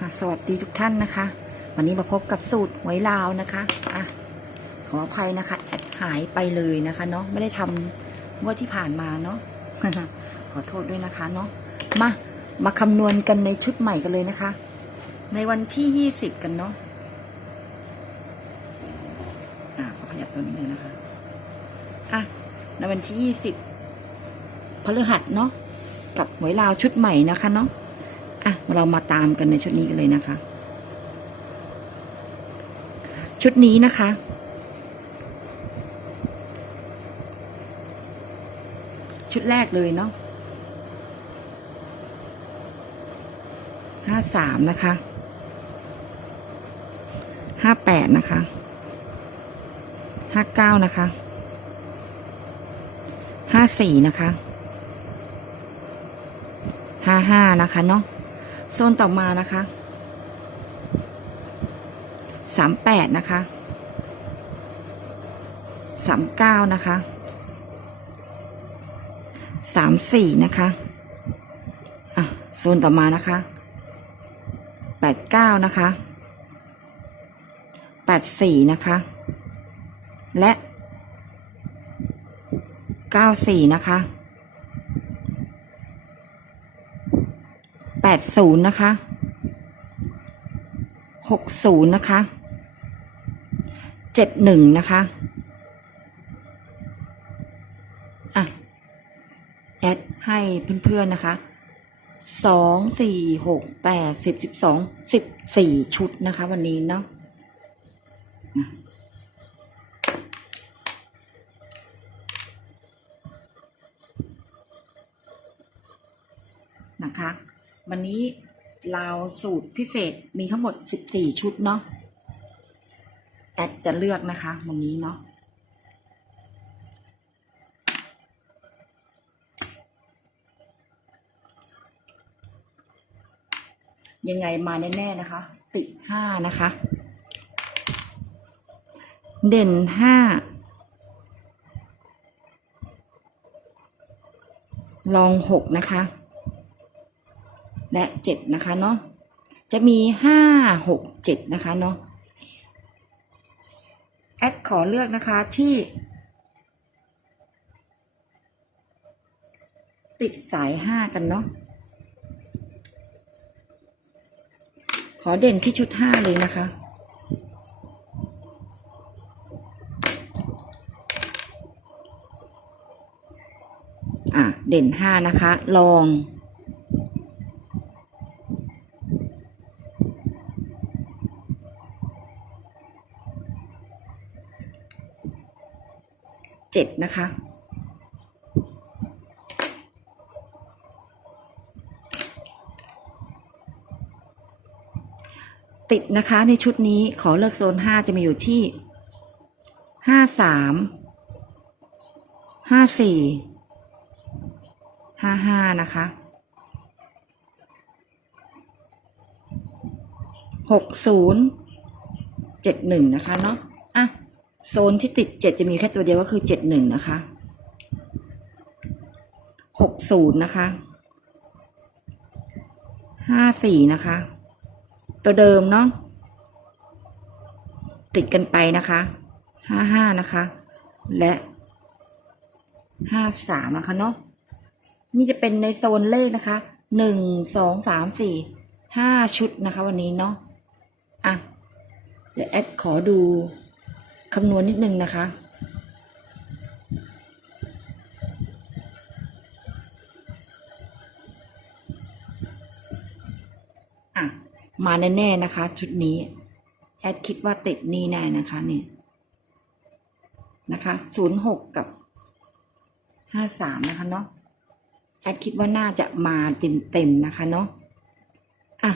สวัสดีทุกท่านนะคะ วันนี้มาพบกับสูตรหวยลาวนะคะอะขออภัยนะคะแอดหายไปเลยนะคะเนาะไม่ได้ทำงว่าที่ผ่านมาเนาะขอโทษด้วยนะคะเนาะมามาคำนวณกันในชุดใหม่กันเลยนะคะ ในวันที่ยี่สิบกันเนาะอะขอขยับตัวนี้เลยนะคะอะในวันที่ยี่สิบพฤหัสเนาะกับหวยลาวชุดใหม่นะคะเนาะ อะเรามาตามกันในชุดนี้กันเลยนะคะ ชุดนี้นะคะ ชุดแรกเลยเนาะห้าสามนะคะห้าแปดนะคะห้าเก้านะคะห้าสี่นะคะห้าห้านะคะเนาะ โซนต่อมานะคะสามแปดนะคะสามเก้านะคะสามสี่นะคะอะโซนต่อมานะคะแปดเก้านะคะแปดสี่นะคะ และเก้าสี่นะคะ แปดศูนย์นะคะหกศูนย์นะคะเจ็ดหนึ่งนะคะอะแอดให้เพื่อนๆนะคะสองสี่หกแปดสิบสิบสองสิบสี่ชุดนะคะ วันนี้เนาะอะนะคะ วันนี้เราสูตรพิเศษมีทั้งหมด 14 ชุดเนาะ แอดจะเลือกนะคะ วันนี้เนาะ ยังไงมาแน่ๆนะคะ ติดห้านะคะ เด่นห้าลองหกนะคะ และเจ็ดนะคะเนาะจะมีห้าหกเจ็ดนะคะเนาะแอดขอเลือกนะคะที่ ติดสายห้ากันเนาะขอเด่นที่ชุดห้าเลยนะคะอะเด่นห้านะคะ ลอง เจ็ดนะคะ ติดนะคะในชุดนี้ขอเลือกโซนห้าจะมีอยู่ที่ห้าสามห้าสี่ห้าห้านะคะหกศูนย์เจ็ดหนึ่งนะคะเนาะอะ โซนที่ติดเจ็ดจะมีแค่ตัวเดียวก็คือเจ็ดหนึ่งนะคะหกศูนย์นะคะห้าสี่นะคะ ตัวเดิมเนาะติดกันไปนะคะห้าห้านะคะ และห้าสามนะคะเนาะนี่จะเป็นในโซนเลขนะคะหนึ่งสองสามสี่ห้าชุดนะคะวันนี้เนาะอะเดี๋ยวแอดขอดู คำนวณนิดนึงนะคะอะมาแน่ๆนะคะ ชุดนี้ แอดคิดว่าติดนี่แน่นะคะนี่นะคะศูนย์หกกับห้าสามนะคะเนาะแอดคิดว่าน่าจะมาเต็มๆนะคะเนาะอะ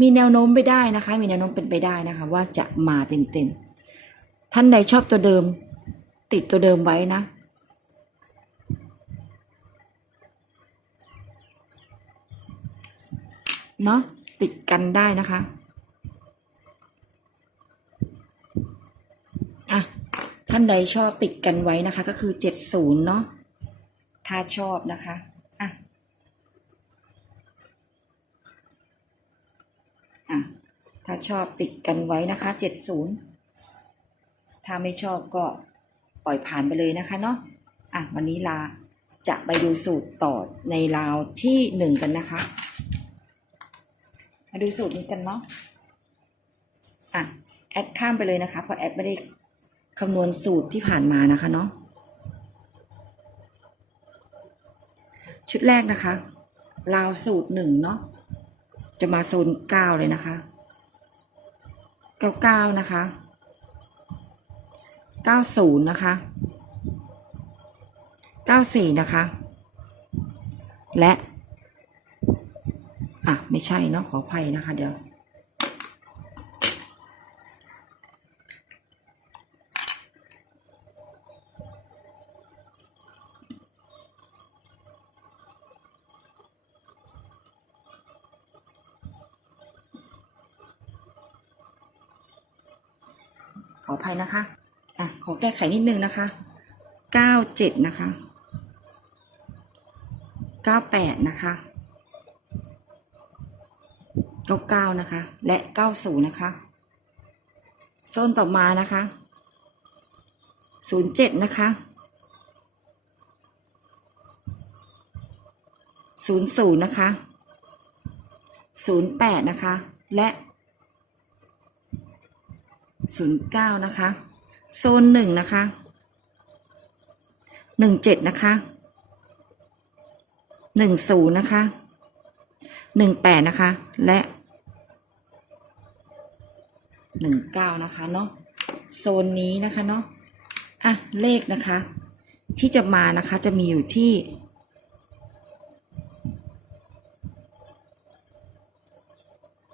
มีแนวโน้มไปได้นะคะ มีแนวโน้มเป็นไปได้นะคะ ว่าจะมาเต็มๆ ท่านใดชอบตัวเดิม ติดตัวเดิมไว้นะ เนาะติดกันได้นะคะอะท่านใดชอบติดกันไว้นะคะ ก็คือเจ็ดศูนย์เนาะถ้าชอบนะคะ ถ้าชอบติดกันไว้นะคะเจ็ดศูนย์ถ้าไม่ชอบก็ปล่อยผ่านไปเลยนะคะเนาะอะวันนี้ลาจะไปดูสูตรต่อในราวที่หนึ่งกันนะคะ มาดูสูตรนี้กันเนาะอะแอดข้ามไปเลยนะคะเพราะแอดไม่ได้คำนวณสูตรที่ผ่านมานะคะเนาะชุดแรกนะคะราวสูตรหนึ่งเนาะจะมาโซนเก้าเลยนะคะ เก้าเก้านะคะเก้าศูนย์นะคะเก้าสี่นะคะ และ อะ ไม่ใช่เนาะขออภัยนะคะ เดี๋ยว ออภัยนะคะอะขอแก้ไขนิดนึงนะคะเก้าเจ็ดนะคะเก้าแปดนะคะเก้าเก้านะคะ และเก้าศูนะคะโซนต่อมานะคะศูนะคะศูนะคะศูนย์แปดนะคะ และ ศูนย์เก้านะคะ โซนหนึ่งนะคะหนึ่งเจ็ดนะคะหนึ่งศูนย์นะคะหนึ่งแปดนะคะ และหนึ่งเก้านะคะเนาะ โซนนี้นะคะเนาะ อะ เลขนะคะ ที่จะมานะคะจะมีอยู่ที่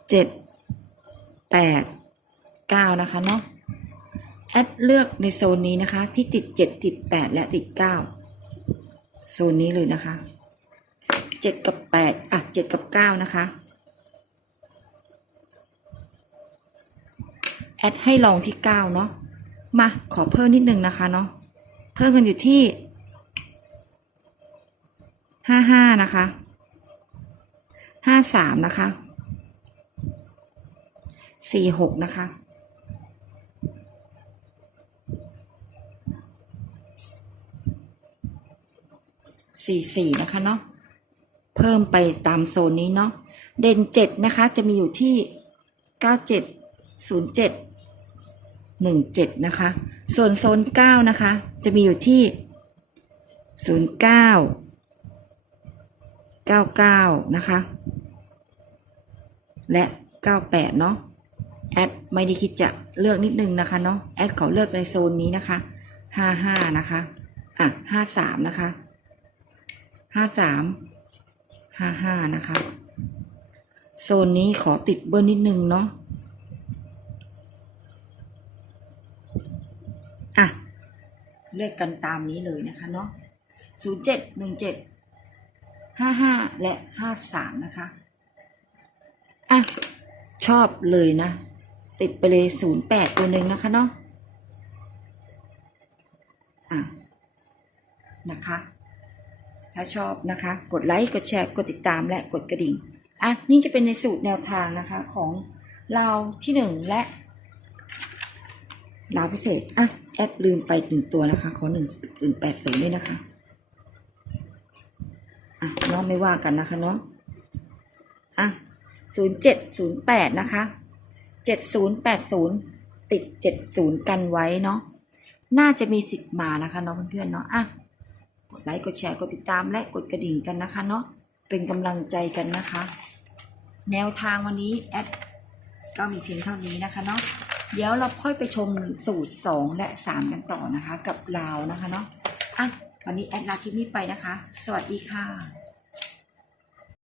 เจ็ดแปด นะคะเนาะแอดเลือกในโซนนี้นะคะที่ติดเจ็ดติดแปดและติดเก้าโซนนี้เลยนะคะเจ็ดกับแปดอะเจ็ดกับเก้านะคะ แอดให้ลองที่เก้าเนาะมาขอเพิ่มนิดนึงนะคะเนาะเพิ่มกันอยู่ที่ห้าห้านะคะห้าสามนะคะสี่หกนะคะ สี่สี่นะคะเนาะเพิ่มไปตามโซนนี้เนาะเด่นเจ็ดนะคะ จะมีอยู่ที่เก้าเจ็ดศูนย์เจ็ดหนึ่งเจ็ดนะคะ ส่วนโซนเก้านะคะ จะมีอยู่ที่ศูนย์เก้าเก้าเก้านะคะ และเก้าแปดเนาะแอดไม่ได้คิดจะเลือกนิดนึงนะคะเนาะแอดขอเลือกในโซนนี้นะคะห้าห้านะคะ อะห้าสามนะคะ ห้าสามห้าห้านะคะ โซนนี้ขอติดเบอร์นิดนึงเนาะอะ เลือกกันตามนี้เลยนะคะเนาะศูนย์เจ็ดหนึ่งเจ็ดห้าห้าและห้าสามนะคะอะชอบเลยนะ ติดไปเลยศูนย์แปดตัวหนึ่งนะคะเนาะอะนะคะ ถ้าชอบนะคะ กดไลค์กดแชร์กดติดตามและกดกระดิ่งอะนี่จะเป็นในสูตรแนวทางนะคะของเราที่หนึ่งและลาวพิเศษอะแอดลืมไปหนึ่งตัวนะคะขอหนึ่งหนึ่งแปดศูนย์ด้วยนะคะอะเน้องไม่ว่ากันนะคะเนาะอะศูนย์เจ็ดศูนย์แปดนะคะเจ็ดศูนย์แปดศูนย์ติดเจ็ดศูนย์กันไว้เนาะน่าจะมีสิทธิ์มานะคะเนาะเพื่อนๆเนาะอะ ดไลค์กดแชร์กดติดตามและกดกระดิ่งกันนะคะเนาะเป็นกำลังใจกันนะคะ แนวทางวันนี้แอดก็มีเพียงเท่านี้นะคะเนาะเดี๋ยวเราค่อยไปชมสูตร 2 และ 3 กันต่อนะคะ กับลาวนะคะเนาะอะวันนี้แอดลาคลิปนี้ไปนะคะ สวัสดีค่ะ